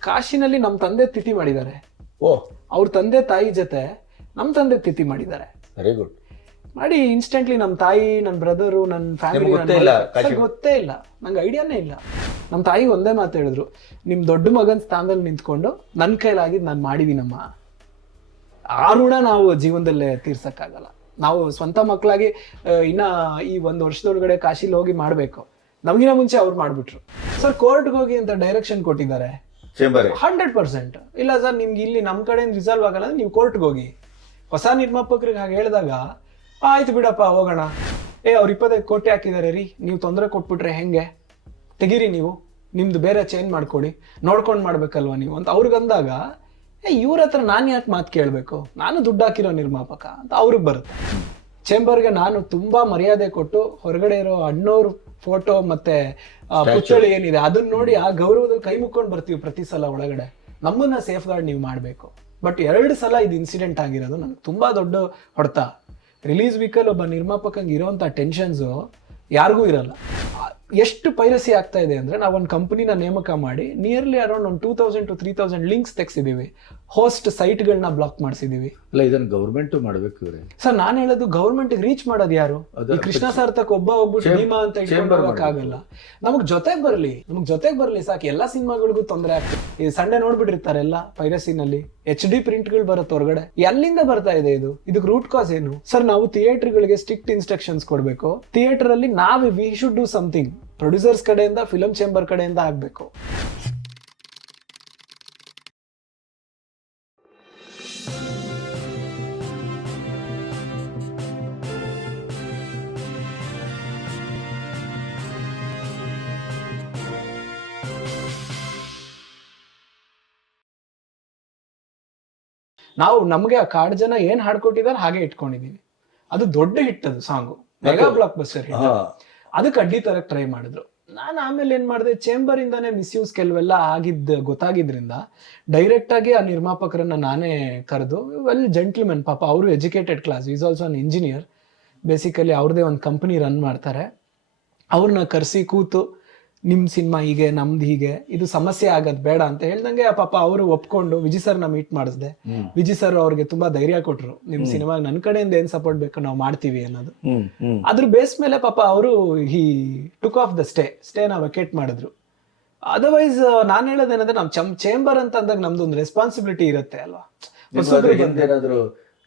ಕಾಶಿನಲ್ಲಿ ನಮ್ಮ ತಂದೆ ತಿಥಿ ಮಾಡಿದ್ದಾರೆ. ಓ. ಅವ್ರ ತಂದೆ ತಾಯಿ ಜೊತೆ ನಮ್ಮ ತಂದೆ ತಿಥಿ ಮಾಡಿದ್ದಾರೆ. ವೆರಿ ಗುಡ್ ಮಾಡಿ ಇನ್ಸ್ಟೆಂಟ್ಲಿ ನಮ್ಮ ತಾಯಿ ನನ್ನ ಬ್ರದರು ನನ್ನ ಫ್ಯಾಮಿಲಿ ಗೊತ್ತೇ ಇಲ್ಲ ಕಾಶಿ- ಗೊತ್ತೇ ಇಲ್ಲ. ನಂಗೆ ಐಡಿಯಾನೇ ಇಲ್ಲ. ನಮ್ಮ ತಾಯಿ ಒಂದೇ ಮಾತು ಹೇಳಿದ್ರು. ನಿಮ್ಮ ದೊಡ್ಡ ಮಗನ ಸ್ಥಾನದಲ್ಲಿ ನಿಂತ್ಕೊಂಡು ನನ್ನ ಕೈಲಾಗಿದ್ದು ನಾನು ಮಾಡಿದೀನಮ್ಮ. ಆ ಋಣ ನಾವು ಜೀವನದಲ್ಲೇ ತೀರ್ಸಕ್ಕಾಗಲ್ಲ. ನಾವು ಸ್ವಂತ ಮಕ್ಕಳಾಗಿ ಇನ್ನ ಈ ಒಂದು ವರ್ಷದೊಳಗಡೆ ಕಾಶಿಲಿ ಹೋಗಿ ಮಾಡಬೇಕು. ನಮಗಿನ ಮುಂಚೆ ಅವ್ರು ಮಾಡ್ಬಿಟ್ರು. ಸರ್ ಕೋರ್ಟ್ಗೆ ಹೋಗಿ ಅಂತ ಡೈರೆಕ್ಷನ್ ಕೊಟ್ಟಿದ್ದಾರೆ. Chamber hundred percent. ಇಲ್ಲ ಸರ್, ನಿಮ್ಗೆ ಇಲ್ಲಿ ನಮ್ಮ ಕಡೆಯಿಂದ ರಿಸಾಲ್ವ್ ಆಗಲ್ಲ ನೀವು ಕೋರ್ಟ್ಗೆ ಹೋಗಿ. ಹೊಸ ನಿರ್ಮಾಪಕರಿಗೆ ಹಾಗೆ ಹೇಳಿದಾಗ ಆಯ್ತು ಬಿಡಪ್ಪ, ಹೋಗೋಣ. ಏ, ಅವ್ರು ಇಪ್ಪತ್ತೈದು ಕೋಟಿ ಹಾಕಿದ್ದಾರೆ ರೀ, ನೀವು ತೊಂದರೆ ಕೊಟ್ಬಿಟ್ರೆ ಹೆಂಗೆ? ತೆಗೀರಿ ನೀವು, ನಿಮ್ದು ಬೇರೆ ಚೇಂಜ್ ಮಾಡ್ಕೊಡಿ, ನೋಡ್ಕೊಂಡು ಮಾಡ್ಬೇಕಲ್ವ ನೀವು? ಅಂತ ಅವ್ರಿಗೆ ಅಂದಾಗ, ಏ, ಇವ್ರ ಹತ್ರ ನಾನು ಯಾಕೆ ಮಾತು ಕೇಳಬೇಕು? ನಾನು ದುಡ್ಡು ಹಾಕಿರೋ ನಿರ್ಮಾಪಕ. ಅಂತ ಅವ್ರಿಗೆ ಬರುತ್ತೆ. ಚೇಂಬರ್ಗೆ ನಾನು ತುಂಬಾ ಮರ್ಯಾದೆ ಕೊಟ್ಟು ಹೊರಗಡೆ ಇರೋ ಅಣ್ಣವ್ರ ಫೋಟೋ ಮತ್ತೆ ಪುಚ್ಚಳಿ ಏನಿದೆ ಅದನ್ನ ನೋಡಿ ಆ ಗೌರವದಲ್ಲಿ ಕೈ ಮುಕ್ಕೊಂಡು ಬರ್ತೀವಿ ಪ್ರತಿ ಸಲ ಒಳಗಡೆ. ನಮ್ಮನ್ನ ಸೇಫ್ ಗಾರ್ಡ್ ನೀವು ಮಾಡಬೇಕು. ಬಟ್ ಎರಡು ಸಲ ಇದು ಇನ್ಸಿಡೆಂಟ್ ಆಗಿರೋದು ನನಗೆ ತುಂಬಾ ದೊಡ್ಡ ಹೊಡೆತ. ರಿಲೀಸ್ ವೀಕಲ್ಲಿ ಒಬ್ಬ ನಿರ್ಮಾಪಕಂಗೆ ಇರೋಂಥ ಟೆನ್ಷನ್ಸು ಯಾರಿಗೂ ಇರಲ್ಲ. ಎಷ್ಟು ಪೈರಸಿ ಆಗ್ತಾ ಇದೆ ಅಂದ್ರೆ ನಾವು ಒಂದು ಕಂಪನಿನ ನೇಮಕ ಮಾಡಿ ನಿಯರ್ಲಿ ಅರೌಂಡ್ ಒಂದು two thousand to three thousand links ತೆಗೆಸಿದ್ದೀವಿ host ಸೈಟ್ಗಳನ್ನ ಬ್ಲಾಕ್ ಮಾಡಿಸಿದೀವಿ. ಅಲ್ಲ ಇದನ್ನ ಗೌರ್ಮೆಂಟ್ ಮಾಡಬೇಕು ಇವ್ರೆ. ಸರ್ ನಾನು ಹೇಳೋದು ಗೌರ್ಮೆಂಟ್ಗೆ ರೀಚ್ ಮಾಡೋದು ಯಾರು? ಈ ಕೃಷ್ಣ ಸಾರ್ಥಕ್ ಒಬ್ಬ ಒಬ್ಬ ಭೀಮಾ ಅಂತ ಆಗಲ್ಲ. ನಮಗ್ ಜೊತೆಗ್ ಬರಲಿ ನಮಗ್ ಜೊತೆಗ್ ಬರಲಿ ಸಾಕು. ಎಲ್ಲಾ ಸಿನಿಮಾಗಳಿಗೂ ತೊಂದರೆ ಆಗ್ತದೆ. ಈ ಸಂಡೆ ನೋಡ್ಬಿಟ್ಟಿರ್ತಾರೆ ಎಲ್ಲ ಪೈರಸಿನಲ್ಲಿ ಎಚ್ ಡಿ ಪ್ರಿಂಟ್ಗಳು ಬರುತ್ತೆ ಹೊರಗಡೆ. ಎಲ್ಲಿಂದ ಬರ್ತಾ ಇದೆ ಇದು? ಇದಕ್ಕೆ ರೂಟ್ ಕಾಸ್ ಏನು? ಸರ್ ನಾವು ಥಿಯೇಟರ್ಗಳಿಗೆ ಸ್ಟ್ರಿಕ್ಟ್ ಇನ್ಸ್ಟ್ರಕ್ಷನ್ಸ್ ಕೊಡಬೇಕು. ಥಿಯೇಟರ್ ಅಲ್ಲಿ ನಾವು we should do something producers ಕಡೆಯಿಂದ ಫಿಲಂ ಚೇಂಬರ್ ಕಡೆಯಿಂದ ಆಗ್ಬೇಕು. ನಾವು ನಮ್ಗೆ ಆ ಕಾಡ್ ಜನ ಏನ್ ಹಾಡ್ಕೊಟ್ಟಿದಾರೆ ಹಾಗೆ ಇಟ್ಕೊಂಡಿದೀವಿ. ಅದು ದೊಡ್ಡ ಹಿಟ್ ಅದು song mega block buster hit ಅದಕ್ಕೆ ಅಡ್ಡಿ ತರಕ್ ಟ್ರೈ ಮಾಡಿದ್ರು. ನಾನು ಆಮೇಲೆ ಏನ್ ಮಾಡಿದೆ ಚೇಂಬರ್ ಇಂದಾನೆ ಮಿಸ್ಯೂಸ್ ಕೆಲವೆಲ್ಲ ಆಗಿದ್ದ, ಗೊತ್ತಾಗಿದ್ರಿಂದ ಡೈರೆಕ್ಟ್ ಆಗಿ ಆ ನಿರ್ಮಾಪಕರನ್ನ ನಾನೇ ಕರೆದು ವೆಲ್ ಜೆಂಟ್ಲ್ಮೆನ್ ಪಾಪ ಅವರು educated class is also an engineer basically ಅವ್ರದೇ ಒಂದು ಕಂಪನಿ ರನ್ ಮಾಡ್ತಾರೆ. ಅವ್ರನ್ನ ಕರೆಸಿ ಕೂತು ನಿಮ್ಮ ಸಿನಿಮಾ ಹೀಗೆ ನಮ್ದು ಹೀಗೆ ಇದು ಸಮಸ್ಯೆ ಆಗದ್ ಬೇಡ ಅಂತ ಹೇಳ್ದಂಗೆ ಆ ಪಾಪ ಅವರು ಒಪ್ಕೊಂಡು ಸರ್ ಸರ್ನ ಮೀಟ್ ಮಾಡಿಸ್ದೆ. ವಿಜಿ ವಿಜಯ್ ಸರ್ ಅವ್ರಿಗೆ ತುಂಬಾ ಧೈರ್ಯ ಕೊಟ್ರು ನಿಮ್ ಸಿನಿಮಾ ನನ್ನ ಕಡೆಯಿಂದ ಏನ್ ಸಪೋರ್ಟ್ ಬೇಕು ನಾವು ಮಾಡ್ತೀವಿ ಅನ್ನೋದು. ಅದ್ರ ಬೇಸ್ ಮೇಲೆ ಪಾಪ ಅವರು he took off the stay stay ಸ್ಟೇನ vacate ಮಾಡಿದ್ರು. ಅದರ್ವೈಸ್ ನಾನು ಹೇಳೋದೇನಂದ್ರೆ ನಮ್ ಚಮ್ ಚೇಂಬರ್ ಅಂತ ಅಂದಾಗ ನಮ್ದು ಒಂದು ರೆಸ್ಪಾನ್ಸಿಬಿಲಿಟಿ ಇರುತ್ತೆ ಅಲ್ವಾ? ಏನಾದ್ರು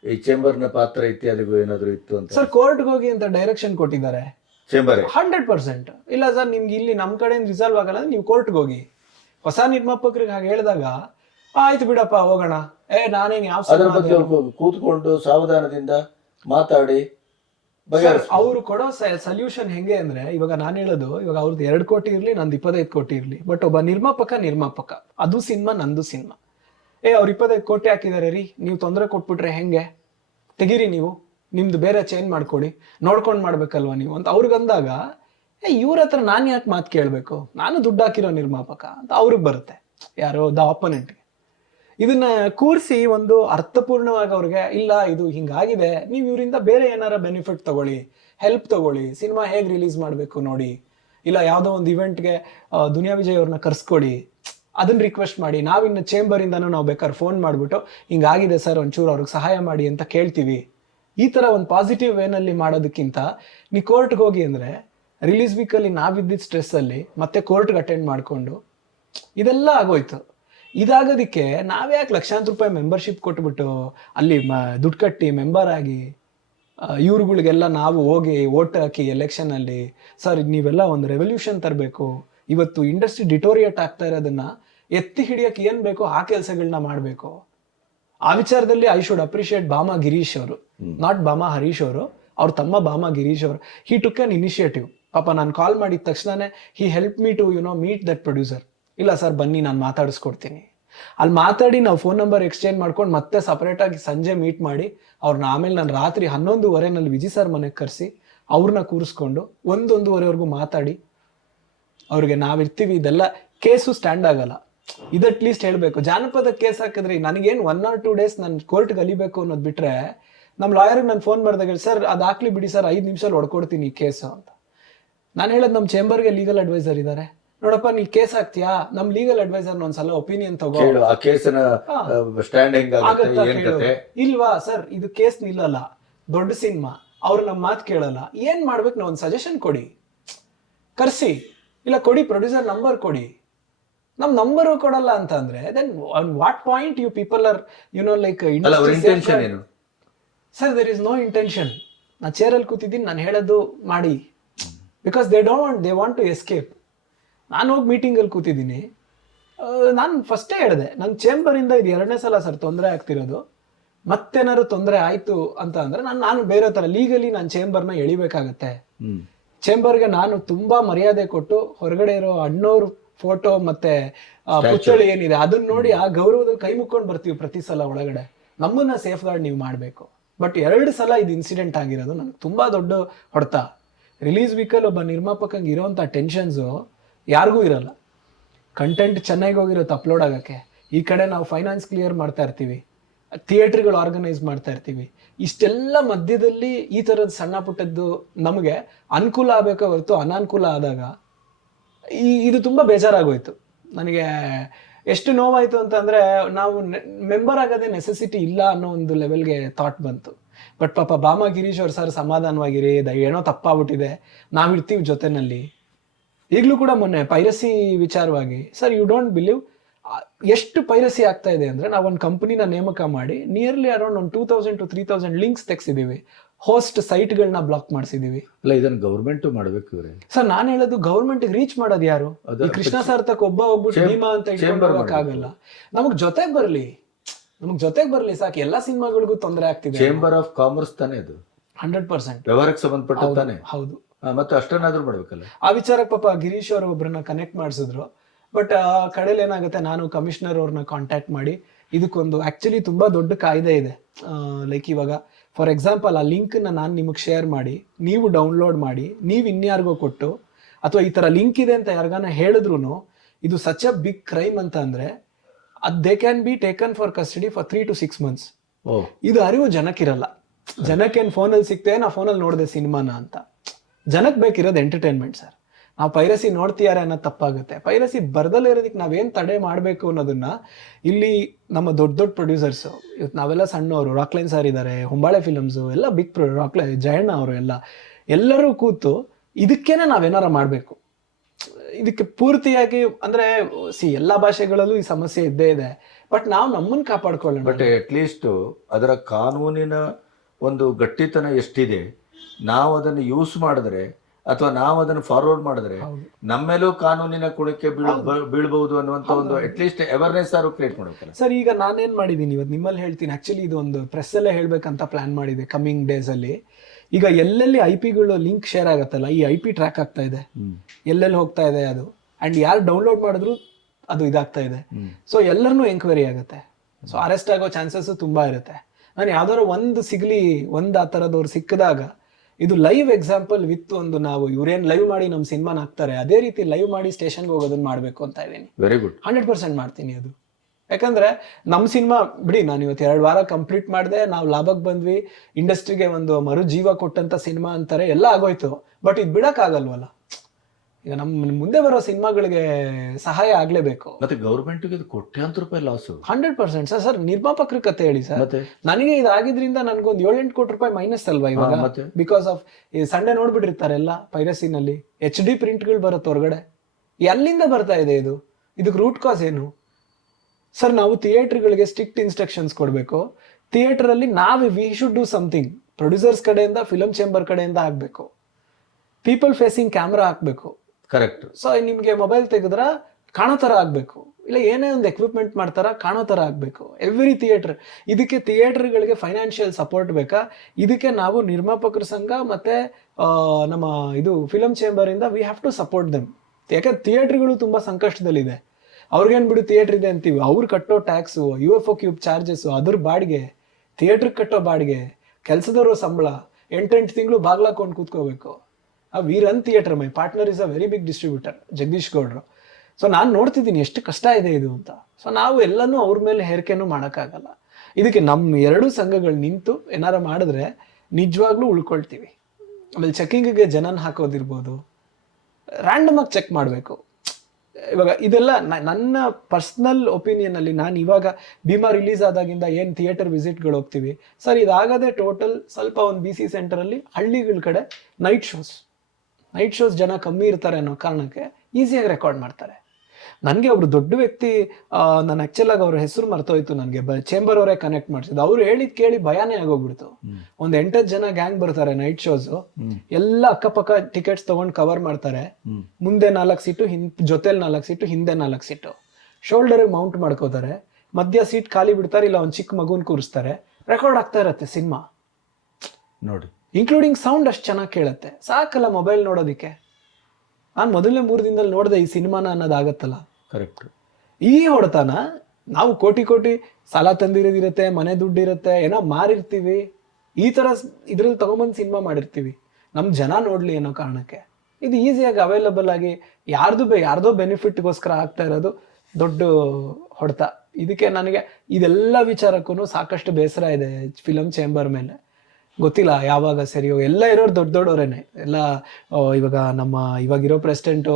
ಈ ಚೇಂಬರ್ನ ಪಾತ್ರ ಇತ್ಯಾದಿಗೂ ಏನಾದ್ರು ಇತ್ತು ಅಂತ? ಸರ್ ಕೋರ್ಟ್ಗೆ ಹೋಗಿ ಅಂತ ಡೈರೆಕ್ಷನ್ ಕೊಟ್ಟಿದ್ದಾರೆ. ಚೇಂಬರ್ ಹಂಡ್ರೆಡ್ ಪರ್ಸೆಂಟ್ ಇಲ್ಲ ಸರ್ ನಿಮ್ಗೆ ಇಲ್ಲಿ ನಮ್ಮ ಕಡೆಯಿಂದ ರಿಸಾಲ್ವ್ ಆಗಲ್ಲ ನೀವು ಕೋರ್ಟ್ಗೆ ಹೋಗಿ. ಹೊಸ ನಿರ್ಮಾಪಕರಿಗೆ ಹಾಗೆ ಹೇಳಿದಾಗ ಆಯ್ತು ಬಿಡಪ್ಪ ಹೋಗೋಣ. ಏ ನಾನೇನ್ ಯಾವ ಅದರ ಬಗ್ಗೆ ಕೂತ್ಕೊಂಡು ಸಾವಧಾನದಿಂದ ಮಾತಾಡಿ ಅವರು ಕೊಡೋ ಸೊಲ್ಯೂಷನ್ ಹೆಂಗೆ ಅಂದ್ರೆ ಇವಾಗ ನಾನು ಹೇಳೋದು ಇವಾಗ ಅವ್ರದ್ದು ಎರಡು ಕೋಟಿ ಇರ್ಲಿ ನಂದು ಇಪ್ಪತ್ತೈದು ಕೋಟಿ ಇರ್ಲಿ ಬಟ್ ಒಬ್ಬ ನಿರ್ಮಾಪಕ ನಿರ್ಮಾಪಕ. ಅದು ಸಿನಿಮಾ ನಂದು ಸಿನಿಮಾ. ಏ ಅವ್ರು ಇಪ್ಪತ್ತೈದು ಕೋಟಿ ಹಾಕಿದ್ದಾರೆ ರೀ ನೀವು ತೊಂದರೆ ಕೊಟ್ಬಿಟ್ರೆ ಹೆಂಗೆ? ತೆಗೀರಿ ನೀವು. ನಿಮ್ದು ಬೇರೆ ಚೇಂಜ್ ಮಾಡ್ಕೊಡಿ. ನೋಡ್ಕೊಂಡು ಮಾಡ್ಬೇಕಲ್ವಾ ನೀವು? ಅಂತ ಅವ್ರಿಗೆ ಅಂದಾಗ ಏ, ಇವ್ರ ಹತ್ರ ನಾನು ಯಾಕೆ ಮಾತು ಕೇಳಬೇಕು? ನಾನು ದುಡ್ಡು ಹಾಕಿರೋ ನಿರ್ಮಾಪಕ. ಅಂತ ಅವ್ರಿಗೆ ಬರುತ್ತೆ. ಯಾರೋ ದ ಆಪೋನೆಂಟ್ಗೆ ಇದನ್ನ ಕೂರಿಸಿ ಒಂದು ಅರ್ಥಪೂರ್ಣವಾಗಿ ಅವ್ರಿಗೆ, ಇಲ್ಲ, ಇದು ಹಿಂಗಾಗಿದೆ. ನೀವು ಇವರಿಂದ ಬೇರೆ ಏನಾರ ಬೆನಿಫಿಟ್ ತಗೊಳ್ಳಿ. ಹೆಲ್ಪ್ ತಗೊಳ್ಳಿ. ಸಿನಿಮಾ ಹೇಗೆ ರಿಲೀಸ್ ಮಾಡಬೇಕು ನೋಡಿ. ಇಲ್ಲ, ಯಾವುದೋ ಒಂದು ಇವೆಂಟ್ಗೆ ದುನಿಯಾ ವಿಜಯ್ ಅವ್ರನ್ನ ಕರ್ಸ್ಕೊಡಿ. ಅದನ್ನ ರಿಕ್ವೆಸ್ಟ್ ಮಾಡಿ. ನಾವಿನ್ನು ಚೇಂಬರಿಂದನೂ ನಾವು ಬೇಕಾದ್ರೆ ಫೋನ್ ಮಾಡಿಬಿಟ್ಟು, ಹಿಂಗಾಗಿದೆ ಸರ್, ಒಂಚೂರು ಅವ್ರಿಗೆ ಸಹಾಯ ಮಾಡಿ ಅಂತ ಕೇಳ್ತೀವಿ. ಈ ಥರ ಒಂದು ಪಾಸಿಟಿವ್ ವೇನಲ್ಲಿ ಮಾಡೋದಕ್ಕಿಂತ ನೀ ಕೋರ್ಟ್ಗೆ ಹೋಗಿ ಅಂದರೆ ರಿಲೀಸ್ ವೀಕಲ್ಲಿ ನಾವಿದ್ದಿದ್ದ ಸ್ಟ್ರೆಸ್ಸಲ್ಲಿ ಮತ್ತೆ ಕೋರ್ಟ್ಗೆ ಅಟೆಂಡ್ ಮಾಡಿಕೊಂಡು ಇದೆಲ್ಲ ಆಗೋಯ್ತು. ಇದಾಗೋದಕ್ಕೆ ನಾವ್ಯಾಕೆ ಲಕ್ಷಾಂತರ ರೂಪಾಯಿ ಮೆಂಬರ್ಶಿಪ್ ಕೊಟ್ಬಿಟ್ಟು ಅಲ್ಲಿ ಮ, ದುಡ್ಡು ಕಟ್ಟಿ ಮೆಂಬರ್ ಆಗಿ ಇವ್ರುಗಳಿಗೆಲ್ಲ ನಾವು ಹೋಗಿ ಓಟ್ ಹಾಕಿ ಎಲೆಕ್ಷನಲ್ಲಿ ಸರ್, ನೀವೆಲ್ಲ ಒಂದು ರೆವಲ್ಯೂಷನ್ ತರಬೇಕು. ಇವತ್ತು ಇಂಡಸ್ಟ್ರಿ ಡಿಟೋರಿಯೇಟ್ ಆಗ್ತಾ ಇರೋದನ್ನ ಎತ್ತಿ ಹಿಡಿಯಕ್ಕೆ ಏನು ಬೇಕೋ ಆ ಕೆಲಸಗಳನ್ನ ಮಾಡಬೇಕು. ಆ ವಿಚಾರದಲ್ಲಿ I should appreciate Bhama Girish ಅವರು, ನಾಟ್ ಭಾಮಾ ಹರೀಶ್ ಅವರು, ಅವ್ರ ತಮ್ಮ ಭಾಮಾ ಗಿರೀಶ್ ಅವರು. ಹಿ ಟುಕ್ ಅನ್ ಇನಿಷಿಯೇಟಿವ್ ಪಾಪ ನಾನು ಕಾಲ್ ಮಾಡಿದ ತಕ್ಷಣನೇ he help me to you know meet that producer ಇಲ್ಲ ಸರ್ ಬನ್ನಿ, ನಾನು ಮಾತಾಡಿಸ್ಕೊಡ್ತೀನಿ. ಅಲ್ಲಿ ಮಾತಾಡಿ ನಾವು ಫೋನ್ ನಂಬರ್ ಎಕ್ಸ್ಚೇಂಜ್ ಮಾಡ್ಕೊಂಡು ಮತ್ತೆ ಸಪ್ರೇಟಾಗಿ ಸಂಜೆ ಮೀಟ್ ಮಾಡಿ ಅವ್ರನ್ನ ಆಮೇಲೆ ನಾನು ರಾತ್ರಿ ಹನ್ನೊಂದುವರೆನಲ್ಲಿ ವಿಜಿ ಸರ್ ಮನೆಗೆ ಕರೆಸಿ ಅವ್ರನ್ನ ಕೂರಿಸ್ಕೊಂಡು ಒಂದೊಂದುವರೆವರೆಗೂ ಮಾತಾಡಿ, ಅವ್ರಿಗೆ ನಾವಿರ್ತೀವಿ, ಇದೆಲ್ಲ ಕೇಸು ಸ್ಟ್ಯಾಂಡ್ ಆಗಲ್ಲ. ಇದು ಅಟ್ ಲೀಸ್ಟ್ ಹೇಳಬೇಕು. ಜಾನಪದ ಕೇಸ್ ಹಾಕಿದ್ರೆ ನನಗೇನು ಒನ್ ಆರ್ ಟೂ ಡೇಸ್ ನಾನು ಕೋರ್ಟ್ಗೆ ಅಲಿಬೇಕು ಅನ್ನೋದು ಬಿಟ್ರೆ ನಮ್ಮ ಲಾಯರ್ಗೆ ನಾನು ಫೋನ್ ಮಾಡಿದಾಗ ಸರ್ ಅದು ಹಾಕ್ಲಿ ಬಿಡಿ ಸರ್ ಐದು ನಿಮಿಷದಲ್ಲಿ ಹೊಡ್ಕೊಡ್ತೀನಿ ಈ ಕೇಸು ಅಂತ. ನಾನು ಹೇಳೋದು ನಮ್ಮ ಚೇಂಬರ್ಗೆ ಲೀಗಲ್ ಅಡ್ವೈಸರ್ ಇದ್ದಾರೆ ನೋಡಪ್ಪ ನೀ ಕೇಸ್ ಹಾಕ್ತೀಯಾ? ನಮ್ ಲೀಗಲ್ ಅಡ್ವೈಸರ್ ಒಂದ್ಸಲ ಒಪಿನಿಯನ್ ತಗೋ. ಇಲ್ವಾ ಸರ್ ಇದು ಕೇಸ್ ನಿಲ್ಲಲ್ಲ. ದೊಡ್ಡ ಸಿನಿಮಾ. ಅವ್ರು ನಮ್ಮ ಮಾತು ಕೇಳಲ್ಲ. ಏನ್ ಮಾಡ್ಬೇಕು ನಾವು ಒಂದು ಸಜೆಷನ್ ಕೊಡಿ. ಕರ್ಸಿ. ಇಲ್ಲ ಕೊಡಿ ಪ್ರೊಡ್ಯೂಸರ್ ನಂಬರ್ ಕೊಡಿ. ನಮ್ ನಂಬರು ಕೊಡಲ್ಲ ಅಂತ ಅಂದ್ರೆ then what point you people are you know like intention ಏನು? Sir there is no intention ನಾ ಚೇರಲ್ಲಿ ಕೂತಿದ್ದೀನಿ ನಾನು ಹೇಳೋದು ಮಾಡಿ. Because they don't want they want to escape ನಾನು ಹೋಗಿ ಮೀಟಿಂಗಲ್ಲಿ ಕೂತಿದ್ದೀನಿ. ನಾನು ಫಸ್ಟೇ ಹೇಳಿದೆ ನನ್ನ ಚೇಂಬರಿಂದ ಇದು ಎರಡನೇ ಸಲ ಸರ್ ತೊಂದರೆ ಆಗ್ತಿರೋದು. ಮತ್ತೇನಾದ್ರು ತೊಂದರೆ ಆಯಿತು ಅಂತ ಅಂದರೆ ನಾನು ನಾನು ಬೇರೆ ಥರ ಲೀಗಲಿ ನಾನು ಚೇಂಬರ್ನ ಎಳಿಬೇಕಾಗತ್ತೆ. ಚೇಂಬರ್ಗೆ ನಾನು ತುಂಬಾ ಮರ್ಯಾದೆ ಕೊಟ್ಟು ಹೊರಗಡೆ ಇರೋ ಅಣ್ಣವ್ರ ಫೋಟೋ ಮತ್ತೆ ಪುಚ್ಚಳಿ ಏನಿದೆ ಅದನ್ನ ನೋಡಿ ಆ ಗೌರವದಲ್ಲಿ ಕೈ ಮುಕ್ಕೊಂಡು ಬರ್ತೀವಿ ಪ್ರತಿ ಸಲ ಒಳಗಡೆ. ನಮ್ಮನ್ನ ಸೇಫ್ ಗಾರ್ಡ್ ನೀವು ಮಾಡಬೇಕು. ಬಟ್ ಎರಡು ಸಲ ಇದು ಇನ್ಸಿಡೆಂಟ್ ಆಗಿರೋದು ನನಗೆ ತುಂಬಾ ದೊಡ್ಡ ಹೊಡೆತ. ರಿಲೀಸ್ ವೀಕಲ್ಲಿ ಒಬ್ಬ ನಿರ್ಮಾಪಕಂಗೆ ಇರೋಂಥ ಟೆನ್ಷನ್ಸು ಯಾರಿಗೂ ಇರಲ್ಲ. ಕಂಟೆಂಟ್ ಚೆನ್ನಾಗಿ ಹೋಗಿರುತ್ತೆ ಅಪ್ಲೋಡ್ ಆಗೋಕ್ಕೆ. ಈ ಕಡೆ ನಾವು ಫೈನಾನ್ಸ್ ಕ್ಲಿಯರ್ ಮಾಡ್ತಾ ಇರ್ತೀವಿ. ಥಿಯೇಟ್ರ್ಗಳು ಆರ್ಗನೈಸ್ ಮಾಡ್ತಾ ಇರ್ತೀವಿ. ಇಷ್ಟೆಲ್ಲ ಮಧ್ಯದಲ್ಲಿ ಈ ಥರದ ಸಣ್ಣ ಪುಟ್ಟದ್ದು ನಮಗೆ ಅನುಕೂಲ ಆಗಬೇಕೋ ಹೊರತು ಅನಾನುಕೂಲ ಆದಾಗ ಈ, ಇದು ತುಂಬ ಬೇಜಾರಾಗೋಯ್ತು. ನನಗೆ ಎಷ್ಟು ನೋವಾಯಿತು ಅಂತಂದರೆ ನಾವು ಮೆಂಬರ್ ಆಗೋದೇ ನೆಸೆಸಿಟಿ ಇಲ್ಲ ಅನ್ನೋ ಒಂದು ಲೆವೆಲ್ಗೆ ಥಾಟ್ ಬಂತು. ಬಟ್ ಪಾಪ ಬಾಮ ಗಿರೀಶ್ ಅವ್ರು ಸರ್ ಸಮಾಧಾನವಾಗಿರಿ ಏನೋ ತಪ್ಪಾಗ್ಬಿಟ್ಟಿದೆ ನಾವಿರ್ತೀವಿ ಜೊತೆನಲ್ಲಿ. ಈಗಲೂ ಕೂಡ ಮೊನ್ನೆ ಪೈರಸಿ ವಿಚಾರವಾಗಿ ಸರ್ ಯು ಡೋಂಟ್ ಬಿಲೀವ್ ಎಷ್ಟು ಪೈರಸಿ ಆಗ್ತಾ ಇದೆ ಅಂದರೆ ನಾವು ಒಂದು ಕಂಪ್ನಿನ ನೇಮಕ ಮಾಡಿ ನಿಯರ್ಲಿ ಅರೌಂಡ್ ಒಂದು two thousand to three thousand links ತೆಗ್ಸಿದೀವಿ. Host ಸೈಟ್ಗಳನ್ನ ಬ್ಲಾಕ್ ಮಾಡಿಸಿದೀವಿ. ಅಲ್ಲ ಇದನ್ನ ಗವರ್ಮೆಂಟ್ ಮಾಡ್ಬೇಕು ಇವ್ರೆ. ಸರ್ ನಾನು ಹೇಳೋದು ಗೌರ್ಮೆಂಟ್ ರೀಚ್ ಮಾಡೋದು ಯಾರು? ಈ ಕೃಷ್ಣ ಸಾರ್ಥಕ್ ಒಬ್ಬ ಹೋಗ್ಬಿಟ್ಟು ಚೇಂ- ಭೀಮಾ ಅಂತ ಆಗಲ್ಲ. ನಮಗ್ ಜೊತೆಗೆ ಬರಲಿ. ನಮಗ್ ಜೊತೆಗೆ ಬರಲಿ ಸಾಕು. ಎಲ್ಲಾ ಸಿನಿಮಾಗಳಿಗೂ ತೊಂದರೆ ಆಗ್ತಿದೆ ಚೇಂಬರ್ ಆಫ್ ಕಾಮರ್ಸ್ ತಾನೇ ಅದು. Hundred percent. ವ್ಯವಹಾರಕ್ಕೆ ಸಂಬಂಧಪಟ್ಟ ತಾನೇ? ಹೌದು. ಮತ್ತೆ ಅಷ್ಟನ್ನಾದ್ರೂ ಮಾಡ್ಬೇಕಲ್ಲ? ಆ ವಿಚಾರಕ್ಕೆ ಪಾಪ ಗಿರೀಶ್ ಅವರು ಒಬ್ಬರನ್ನ ಕನೆಕ್ಟ್ ಮಾಡಿಸಿದ್ರು. ಬಟ್ ಕಡೆಯಲ್ಲಿ ಏನಾಗುತ್ತೆ ನಾನು ಕಮಿಷನರ್ ಅವ್ರನ್ನ ಕಾಂಟ್ಯಾಕ್ಟ್ ಮಾಡಿ ಇದಕ್ಕೊಂದು ಆಕ್ಚುಲಿ ತುಂಬಾ ದೊಡ್ಡ ಕಾಯ್ದೆ ಇದೆ. ಲೈಕ್ ಇವಾಗ ಫಾರ್ ಎಕ್ಸಾಂಪಲ್ ಆ ಲಿಂಕ್ನ ನಾನು ನಿಮಗೆ ಶೇರ್ ಮಾಡಿ ನೀವು ಡೌನ್ಲೋಡ್ ಮಾಡಿ ನೀವು ಇನ್ಯಾರಿಗೋ ಕೊಟ್ಟು ಅಥವಾ ಈ ಥರ ಲಿಂಕ್ ಇದೆ ಅಂತ ಯಾರಿಗಾನ ಹೇಳಿದ್ರು ಇದು ಸಚ್ ಅ ಬಿಗ್ ಕ್ರೈಮ್ ಅಂತ ಅಂದ್ರೆ ಅದು they can be taken for custody for three to six months ಇದು ಅರಿವು ಜನಕ್ಕಿರಲ್ಲ. ಜನಕ್ಕೇನು ಫೋನಲ್ಲಿ ಸಿಕ್ತೆ ನಾ ಫೋನಲ್ಲಿ ನೋಡಿದೆ ಸಿನಿಮಾನ ಅಂತ. ಜನಕ್ಕೆ ಬೇಕಿರೋದು ಎಂಟರ್ಟೈನ್ಮೆಂಟ್ ಸರ್ ನಾವು ಪೈರಸಿ ನೋಡ್ತಿದ್ದಾರೆ ಅನ್ನೋದು ತಪ್ಪಾಗುತ್ತೆ. ಪೈರಸಿ ಬರ್ದಲ್ಲೇ ಇರೋದಕ್ಕೆ ನಾವೇನು ತಡೆ ಮಾಡಬೇಕು ಅನ್ನೋದನ್ನ ಇಲ್ಲಿ ನಮ್ಮ ದೊಡ್ಡ ದೊಡ್ಡ ಪ್ರೊಡ್ಯೂಸರ್ಸು ಇವತ್ತು ನಾವೆಲ್ಲ ಸಣ್ಣವರು ರಾಕ್ಲೈನ್ ಸರ್ ಇದ್ದಾರೆ ಹೊಂಬಾಳೆ ಫಿಲಮ್ಸು ಎಲ್ಲ ಬಿಗ್ ಪ್ರೊ ರಾಕ್ಲೈ ಜಯಣ್ಣ ಅವರು ಎಲ್ಲ, ಎಲ್ಲರೂ ಕೂತು ಇದಕ್ಕೇನೆ ನಾವೇನಾರ ಮಾಡಬೇಕು. ಇದಕ್ಕೆ ಪೂರ್ತಿಯಾಗಿ ಅಂದ್ರೆ, ಸಿ, ಎಲ್ಲ ಭಾಷೆಗಳಲ್ಲೂ ಈ ಸಮಸ್ಯೆ ಇದ್ದೇ ಇದೆ. ಬಟ್ ನಾವು ನಮ್ಮನ್ನ ಕಾಪಾಡ್ಕೊಳ್ಳೋಣ. ಬಟ್ ಅಟ್ ಲೀಸ್ಟ್ ಅದರ ಕಾನೂನಿನ ಒಂದು ಗಟ್ಟಿತನ ಎಷ್ಟಿದೆ, ನಾವು ಅದನ್ನು ಯೂಸ್ ಮಾಡಿದ್ರೆ ಅಥವಾ ನಾವು ಅದನ್ನು ಫಾರ್ವರ್ಡ್ ಮಾಡಿದ್ರೆ ನಮ್ಮೇಲೂ ಕಾನೂನಿನ ಕುಳಕ್ಕೆ ಬೀಳಬಹುದು ಅನ್ನುವಂತ ಒಂದು ಅಟ್ಲೀಸ್ಟ್ ಅವೇರ್ನೆಸ್ ಆರು ಕ್ರಿಯೇಟ್ ಮಾಡ್ಬೇಕು ಸರ್ ಈಗ ನಾನೇನ್ ಮಾಡಿದ್ದೀನಿ ಇವತ್ತು ನಿಮ್ಮಲ್ಲಿ ಹೇಳ್ತೀನಿ. ಆಕ್ಚುಲಿ ಇದು ಒಂದು ಪ್ರೆಸ್ ಅಲ್ಲೇ ಹೇಳ್ಬೇಕಂತ ಪ್ಲಾನ್ ಮಾಡಿದೆ ಕಮಿಂಗ್ ಡೇಸ್ ಅಲ್ಲಿ. ಈಗ ಎಲ್ಲೆಲ್ಲಿ ಐ ಪಿಗಳು ಲಿಂಕ್ ಶೇರ್ ಆಗುತ್ತಲ್ಲ ಈ ಐ ಪಿ ಟ್ರ್ಯಾಕ್ ಆಗ್ತಾ ಇದೆ. ಎಲ್ಲೆಲ್ಲಿ ಹೋಗ್ತಾ ಇದೆ ಅದು? ಅಂಡ್ ಯಾರು ಡೌನ್ಲೋಡ್ ಮಾಡಿದ್ರು ಅದು ಇದಾಗ್ತಾ ಇದೆ. ಸೊ ಎಲ್ಲರನ್ನೂ ಎಂಕ್ವೈರಿ ಆಗುತ್ತೆ. ಸೊ ಅರೆಸ್ಟ್ ಆಗೋ ಚಾನ್ಸಸ್ ತುಂಬಾ ಇರುತ್ತೆ. ನಾನು ಯಾವ್ದಾದ್ರು ಒಂದು ಸಿಗ್ಲಿ ಒಂದು ಆ ಥರದವ್ರು ಸಿಕ್ಕಿದಾಗ ಇದು ಲೈವ್ ಎಕ್ಸಾಂಪಲ್ ವಿತ್ ಒಂದು ನಾವು ಇವ್ರೇನ್ ಲೈವ್ ಮಾಡಿ ನಮ್ಮ ಸಿನಿಮಾನ ಹಾಕ್ತಾರೆ ಅದೇ ರೀತಿ ಲೈವ್ ಮಾಡಿ ಸ್ಟೇಷನ್ಗೆ ಹೋಗೋದನ್ನ ಮಾಡಬೇಕು ಅಂತ ಇದ್ದೀನಿ. ವೆರಿ ಗುಡ್ ಹಂಡ್ರೆಡ್ ಪರ್ಸೆಂಟ್ ಮಾಡ್ತೀನಿ ಅದು. ಯಾಕಂದ್ರೆ ನಮ್ಮ ಸಿನಿಮಾ ಬಿಡಿ ನಾನು ಇವತ್ತು ಎರಡು ವಾರ ಕಂಪ್ಲೀಟ್ ಮಾಡಿದೆ ನಾವು ಲಾಭಕ್ಕೆ ಬಂದ್ವಿ ಇಂಡಸ್ಟ್ರಿಗೆ ಒಂದು ಮರುಜೀವ ಕೊಟ್ಟಂತ ಸಿನಿಮಾ ಅಂತಾರೆ ಎಲ್ಲ ಆಗೋಯ್ತು. ಬಟ್ ಇದು ಬಿಡಕ್ಕಾಗಲ್ವಲ್ಲ? ಈಗ ನಮ್ಮ ಮುಂದೆ ಬರೋ ಸಿನಿಮಾಗಳಿಗೆ ಸಹಾಯ ಆಗ್ಲೇಬೇಕು. ಮತ್ತೆ ಗೌರ್ಮೆಂಟ್ಗೆ ಇದು ಕೋಟ್ಯಾಂತರ ರೂಪಾಯಿ loss hundred percent. Sir sir ನಿರ್ಮಾಪಕರ ಕತೆ ಹೇಳಿ ಸರ್. ಮತ್ತೆ? ನನಗೆ ಇದಾಗಿದ್ರಿಂದ ನನ್ಗೊಂದು ಏಳೆಂಟು ಕೋಟಿ ರೂಪಾಯಿ ಮೈನಸ್ ಅಲ್ವಾ ಇವಾಗ? ಮತ್ತೆ? ಬಿಕಾಸ್ ಆಫ್ ಈ ಸಂಡೆ ನೋಡ್ಬಿಟ್ಟಿರ್ತಾರೆ ಎಲ್ಲ ಪೈರಸಿನಲ್ಲಿ ಎಚ್ ಡಿ ಪ್ರಿಂಟ್ಗಳು ಬರುತ್ತೆ ಹೊರಗಡೆ. ಎಲ್ಲಿಂದ ಬರ್ತಾ ಇದೆ ಇದು? ಇದಕ್ಕೆ ರೂಟ್ ಕಾಸ್ ಏನು? ಸರ್ ನಾವು ಥಿಯೇಟರ್ಗಳಿಗೆ ಸ್ಟ್ರಿಕ್ಟ್ ಇನ್ಸ್ಟ್ರಕ್ಷನ್ಸ್ ಕೊಡಬೇಕು. ಥಿಯೇಟರಲ್ಲಿ ನಾವು we should do something producers ಕಡೆಯಿಂದ ಫಿಲಮ್ ಚೇಂಬರ್ ಕಡೆಯಿಂದ ಆಗಬೇಕು. ಪೀಪಲ್ ಫೇಸಿಂಗ್ ಕ್ಯಾಮ್ರಾ ಹಾಕಬೇಕು. ಕರೆಕ್ಟ್ ಸೊ ನಿಮಗೆ ಮೊಬೈಲ್ ತೆಗೆದ್ರ ಕಾಣೋ ಥರ ಆಗಬೇಕು. ಇಲ್ಲ, ಏನೇ ಒಂದು ಎಕ್ವಿಪ್ಮೆಂಟ್ ಮಾಡ್ತಾರ ಕಾಣೋ ಥರ ಆಗಬೇಕು. ಎವ್ರಿ ಥಿಯೇಟರ್ ಇದಕ್ಕೆ ಥಿಯೇಟ್ರ್ಗಳಿಗೆ ಫೈನಾನ್ಷಿಯಲ್ ಸಪೋರ್ಟ್ ಬೇಕಾ? ಇದಕ್ಕೆ ನಾವು ನಿರ್ಮಾಪಕರ ಸಂಘ ಮತ್ತೆ ನಮ್ಮ ಇದು film ಚೇಂಬರಿಂದ we have to support them ಯಾಕಂದ್ರೆ ಥಿಯೇಟ್ರ್ಗಳು ತುಂಬ ಸಂಕಷ್ಟದಲ್ಲಿದೆ. ಅವ್ರಿಗೇನು ಬಿಡು ಥಿಯೇಟರ್ ಇದೆ ಅಂತೀವಿ. ಅವ್ರು ಕಟ್ಟೋ tax U F O cube charges ಅದ್ರ ಬಾಡಿಗೆ ಥಿಯೇಟ್ರಿಗೆ ಕಟ್ಟೋ ಬಾಡಿಗೆ, ಕೆಲಸದವರು ಸಂಬಳ, ಎಂಟೆಂಟು ತಿಂಗಳು ಬಾಗ್ಲಾಕೊಂಡು ಕೂತ್ಕೋಬೇಕು. ಆ ವೀರನ್ theatre my partner is a very big distributor Jagadish ಗೌಡ್ರು. ಸೊ ನಾನು ನೋಡ್ತಿದ್ದೀನಿ ಎಷ್ಟು ಕಷ್ಟ ಇದೆ ಇದು ಅಂತ. ಸೊ ನಾವು ಎಲ್ಲನೂ ಅವ್ರ ಮೇಲೆ ಹೇರಿಕೆನೂ ಮಾಡೋಕ್ಕಾಗಲ್ಲ. ಇದಕ್ಕೆ ನಮ್ಮ ಎರಡೂ ಸಂಘಗಳು ನಿಂತು ಏನಾರ ಮಾಡಿದ್ರೆ ನಿಜವಾಗ್ಲೂ ಉಳ್ಕೊಳ್ತೀವಿ. ಆಮೇಲೆ ಚೆಕಿಂಗಿಗೆ ಜನನ ಹಾಕೋದಿರ್ಬೋದು. ರ್ಯಾಂಡಮ್ ಆಗಿ ಚೆಕ್ ಮಾಡಬೇಕು. ಇವಾಗ ಇದೆಲ್ಲ ನನ್ನ ಪರ್ಸ್ನಲ್ ಒಪಿನಿಯನ್ ಅಲ್ಲಿ ನಾನು ಇವಾಗ ಭೀಮಾ ರಿಲೀಸ್ ಆದಾಗಿಂದ ಏನು ಥಿಯೇಟರ್ ವಿಸಿಟ್ಗಳು ಹೋಗ್ತೀವಿ. ಸರ್, ಇದಾಗದೆ ಟೋಟಲ್ ಸ್ವಲ್ಪ ಒಂದು ಬಿ ಸಿ ಸೆಂಟರಲ್ಲಿ ಹಳ್ಳಿಗಳ ಕಡೆ ನೈಟ್ ಶೋಸ್ ನೈಟ್ ಶೋಸ್ ಜನ ಕಮ್ಮಿ ಇರ್ತಾರೆ ಅನ್ನೋ ಕಾರಣಕ್ಕೆ ಈಸಿಯಾಗಿ ರೆಕಾರ್ಡ್ ಮಾಡ್ತಾರೆ. ನನಗೆ ಒಬ್ರು ದೊಡ್ಡ ವ್ಯಕ್ತಿ ನಾನು ಆಕ್ಚುಲ್ ಆಗಿ ಅವ್ರ ಹೆಸರು ಮರ್ತೋಯ್ತು ನನಗೆ. ಚೇಂಬರ್ ಅವರೇ ಕನೆಕ್ಟ್ ಮಾಡಿಸಿದ್ದು. ಅವ್ರು ಹೇಳಿದ್ ಕೇಳಿ ಭಯಾನೇ ಆಗೋಗ್ಬಿಡ್ತು. ಒಂದ್ ಎಂಟತ್ತು ಜನ ಗ್ಯಾಂಗ್ ಬರ್ತಾರೆ ನೈಟ್ ಶೋಸ್ ಎಲ್ಲ ಅಕ್ಕಪಕ್ಕ ಟಿಕೆಟ್ಸ್ ತಗೊಂಡ್ ಕವರ್ ಮಾಡ್ತಾರೆ. ಮುಂದೆ ನಾಲ್ಕು ಸೀಟು ಹಿಂದ್ ಜೊತೆಲಿ ನಾಲ್ಕು ಸೀಟು ಹಿಂದೆ ನಾಲ್ಕು ಸೀಟು ಶೋಲ್ಡರ್ ಮೌಂಟ್ ಮಾಡ್ಕೋತಾರೆ. ಮಧ್ಯ ಸೀಟ್ ಖಾಲಿ ಬಿಡ್ತಾರೆ ಇಲ್ಲ ಒಂದ್ ಚಿಕ್ಕ ಮಗುನ್ ಕೂರಿಸ್ತಾರೆ. ರೆಕಾರ್ಡ್ ಆಗ್ತಾ ಇರತ್ತೆ ಸಿನಿಮಾ. ನೋಡಿ. ಇನ್ಕ್ಲೂಡಿಂಗ್ ಸೌಂಡ್ ಅಷ್ಟು ಚೆನ್ನಾಗಿ ಕೇಳುತ್ತೆ. ಸಾಕಲ್ಲ ಮೊಬೈಲ್ ನೋಡೋದಕ್ಕೆ. ನಾನು ಮೊದಲನೇ ಮೂರು ದಿನದಲ್ಲಿ ನೋಡಿದೆ ಈ ಸಿನಿಮಾನ ಅನ್ನೋದಾಗತ್ತಲ್ಲ. ಕರೆಕ್ಟ್ ಈ ಹೊಡೆತನ ನಾವು ಕೋಟಿ ಕೋಟಿ ಸಾಲ ತಂದಿರೋದಿರುತ್ತೆ ಮನೆ ದುಡ್ಡಿರುತ್ತೆ ಏನೋ ಮಾರಿರ್ತೀವಿ. ಈ ಥರ ಇದ್ರಲ್ಲಿ ತಗೊಂಬಂದು ಸಿನಿಮಾ ಮಾಡಿರ್ತೀವಿ. ನಮ್ಮ ಜನ ನೋಡ್ಲಿ ಅನ್ನೋ ಕಾರಣಕ್ಕೆ. ಇದು ಈಸಿಯಾಗಿ ಅವೈಲಬಲ್ ಆಗಿ ಯಾರ್ದು ಬೇ ಯಾರ್ದೋ ಬೆನಿಫಿಟ್ಗೋಸ್ಕರ ಆಗ್ತಾ ಇರೋದು ದೊಡ್ಡ ಹೊಡೆತ. ಇದಕ್ಕೆ ನನಗೆ ಇದೆಲ್ಲ ವಿಚಾರಕ್ಕೂ ಸಾಕಷ್ಟು ಬೇಸರ ಇದೆ ಫಿಲಮ್ ಚೇಂಬರ್ ಮೇಲೆ. ಗೊತ್ತಿಲ್ಲ ಯಾವಾಗ ಸರಿಯೋ ಎಲ್ಲ ಇರೋರು ದೊಡ್ಡ ದೊಡ್ಡವರೇನೆ ಎಲ್ಲ ಇವಾಗ ನಮ್ಮ ಇವಾಗಿರೋ president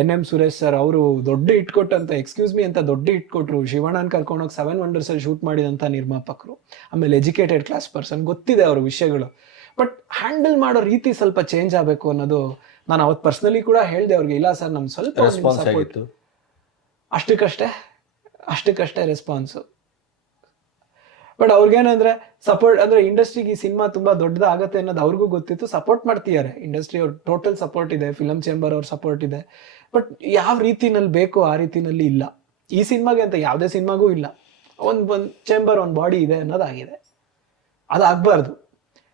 N M Suresh sir ಅವರು ದೊಡ್ಡ ಇಟ್ಕೊಟ್ಟಂತ ಎಕ್ಸ್ಕ್ಯೂಸ್ ಮಿ ಅಂತ ದೊಡ್ಡ ಇಟ್ಕೊಟ್ರು. ಶಿವಣ್ಣನ ಕರ್ಕೊಂಡೋಗಿ ಸೆವೆನ್ ವಂಡರ್ಸ್ ಅಲ್ಲಿ ಶೂಟ್ ಮಾಡಿದಂಥ ನಿರ್ಮಾಪಕರು. ಆಮೇಲೆ ಎಜುಕೇಟೆಡ್ ಕ್ಲಾಸ್ ಪರ್ಸನ್ ಗೊತ್ತಿದೆ ಅವ್ರ ವಿಷಯಗಳು. ಬಟ್ ಹ್ಯಾಂಡಲ್ ಮಾಡೋ ರೀತಿ ಸ್ವಲ್ಪ ಚೇಂಜ್ ಆಗಬೇಕು ಅನ್ನೋದು ನಾನು ಅವತ್ತು ಪರ್ಸ್ನಲಿ ಕೂಡ ಹೇಳಿದೆ ಅವ್ರಿಗೆ. ಇಲ್ಲ ಸರ್ ನಮ್ ಸ್ವಲ್ಪ ಅಷ್ಟಕ್ಕಷ್ಟೇ. ಅಷ್ಟಕ್ಕಷ್ಟೇ ರೆಸ್ಪಾನ್ಸು ಬಟ್ ಅವ್ರಿಗೇನಂದ್ರೆ ಸಪೋರ್ಟ್ ಅಂದ್ರೆ ಇಂಡಸ್ಟ್ರಿಗೆ ಈ ಸಿನಿಮಾ ತುಂಬಾ ದೊಡ್ಡದಾಗತ್ತೆ ಅನ್ನೋದು ಅವ್ರಿಗೂ ಗೊತ್ತಿತ್ತು. ಸಪೋರ್ಟ್ ಮಾಡ್ತಿದ್ದಾರೆ. ಇಂಡಸ್ಟ್ರಿ ಅವ್ರ ಟೋಟಲ್ ಸಪೋರ್ಟ್ ಇದೆ. ಫಿಲಮ್ ಚೇಂಬರ್ ಅವ್ರ ಸಪೋರ್ಟ್ ಇದೆ. ಬಟ್ ಯಾವ ರೀತಿನಲ್ಲಿ ಬೇಕು ಆ ರೀತಿನಲ್ಲಿ ಇಲ್ಲ. ಈ ಸಿನಿಮಾಗೆ ಅಂತ ಯಾವುದೇ ಸಿನಿಮಾಗೂ ಇಲ್ಲ. ಒಂದು ಒಂದು ಚೇಂಬರ್ ಒಂದು ಬಾಡಿ ಇದೆ ಅನ್ನೋದಾಗಿದೆ. ಅದಾಗಬಾರ್ದು.